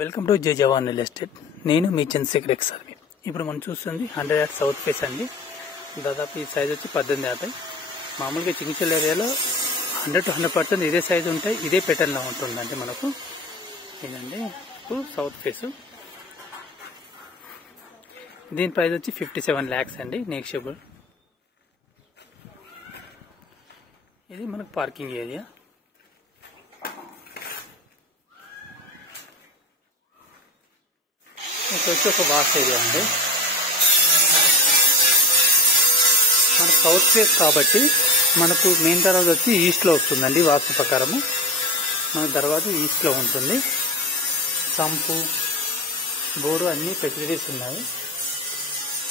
Welcome to జై జవాన్ real estate. నేను మీ చంద్రశేఖర్ ఎక్స్ఆర్వి. ఇప్పుడు మనం చూస్తుంది 100 యార్డ్ సౌత్ ఫేస్ అండి. దాదాపు ఈ సైజ్ వచ్చి 1850. మామూలుగా చింగిచల్ ఏరియాలో 100 to 100% ఇదే సైజు ఉంటాయి, ఇదే ప్యాటర్న్లో ఉంటుందండి. మనకు ఇదండి ఇప్పుడు సౌత్ ఫేస్. దీని ప్రైస్ వచ్చి 57 lakhs అండి, నెగోషియబుల్. ఇది మనకు పార్కింగ్ ఏరియా. ఇక్కడ వచ్చి ఒక వాష్ ఏరియా అండి. మనకు సౌత్ ఫేస్ కాబట్టి మనకు మెయిన్ దర్వాజా వచ్చి ఈస్ట్లో వస్తుందండి. వాస్తు ప్రకారము మన దర్వాజా ఈస్ట్లో ఉంటుంది. సంపు, బోరు అన్ని ఫెసిలిటీస్ ఉన్నాయి.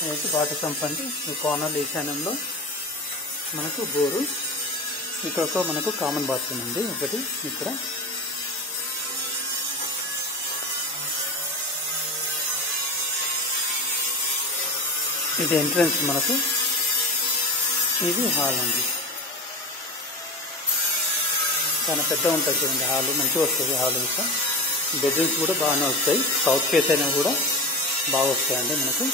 అయితే వాటర్ సంప్ అండి. ఈ కార్నర్ ఈశాన్యంలో మనకు బోరు. ఇక్కడ మనకు కామన్ బాత్రూమ్ ఉంది ఒకటి. ఇక్కడ ఇది ఎంట్రన్స్ మనకు. ఇది హాల్ అండి, చాలా పెద్ద ఉంటుంది చూడండి. హాల్ మంచిగా వస్తుంది. హాల్ ఇంకా బెడ్రూమ్స్ కూడా బాగానే వస్తాయి. సౌత్ ఫేస్ అయినా కూడా బాగా వస్తాయండి మనకు.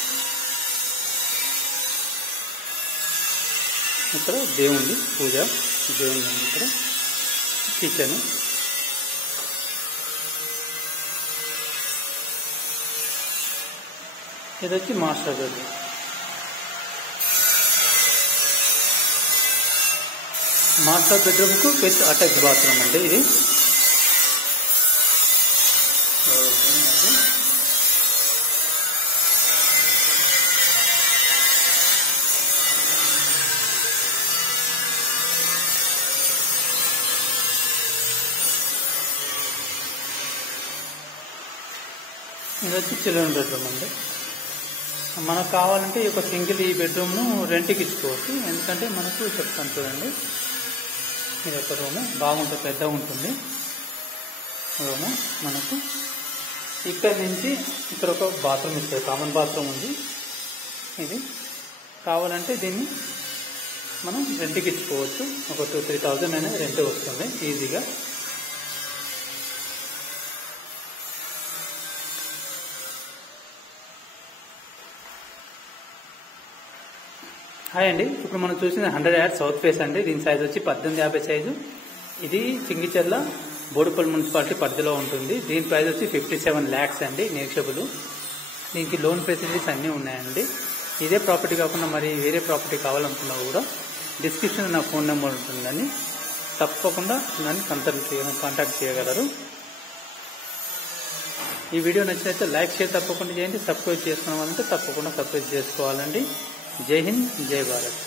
ఇక్కడ దేవుంది, పూజ దేవుంది అండి. ఇక్కడ కిచెన్. ఇది వచ్చి మాస్టర్ బెడ్రూమ్. మాస్టర్ బెడ్రూమ్కు విత్ అటాచ్ బాత్రూమ్ అండి. ఇది ఇది వచ్చి చిల్డ్రన్ బెడ్రూమ్ అండి. మనకు కావాలంటే ఈ సింగిల్ ఈ బెడ్రూమ్ను రెంట్కి ఇచ్చుకోవచ్చు. ఎందుకంటే మనకు చెప్తాను చూడండి. ఇది ఒక రూము బాగుంటుంది, పెద్దగా ఉంటుంది రూము మనకు. ఇక్కడ నుంచి ఇక్కడ ఒక బాత్రూమ్ ఇస్తారు, కామన్ బాత్రూమ్ ఉంది. ఇది కావాలంటే దీన్ని మనం రెంట్కి ఇచ్చుకోవచ్చు. ఒక 2-3,000 అనేది రెంట్ వస్తుంది ఈజీగా. హాయ్ అండి. ఇప్పుడు మనం చూసిన 100 యార్డ్ సౌత్ ఫేస్ అండి. దీని సైజ్ వచ్చి 1850 సైజు. ఇది చింగిచర్ల బోడుపల్లి మున్సిపాలిటీ పరిధిలో ఉంటుంది. దీని ప్రైస్ వచ్చి 57 lakhs అండి, నెగోషియబుల్. దీనికి లోన్ ఫెసిలిటీస్ అన్నీ ఉన్నాయండి. ఇదే ప్రాపర్టీ కాకుండా మరి వేరే ప్రాపర్టీ కావాలనుకున్నా కూడా డిస్క్రిప్షన్ నా ఫోన్ నెంబర్ ఉంటుందని తప్పకుండా నన్ను కాంటాక్ట్ చేయగలరు. ఈ వీడియో నచ్చినట్లయితే లైక్ షేర్ తప్పకుండా చేయండి. సబ్స్క్రైబ్ చేసుకున్న వాళ్ళంటే తప్పకుండా సబ్స్క్రైబ్ చేసుకోవాలండి. జై హింద్, జై భారత్.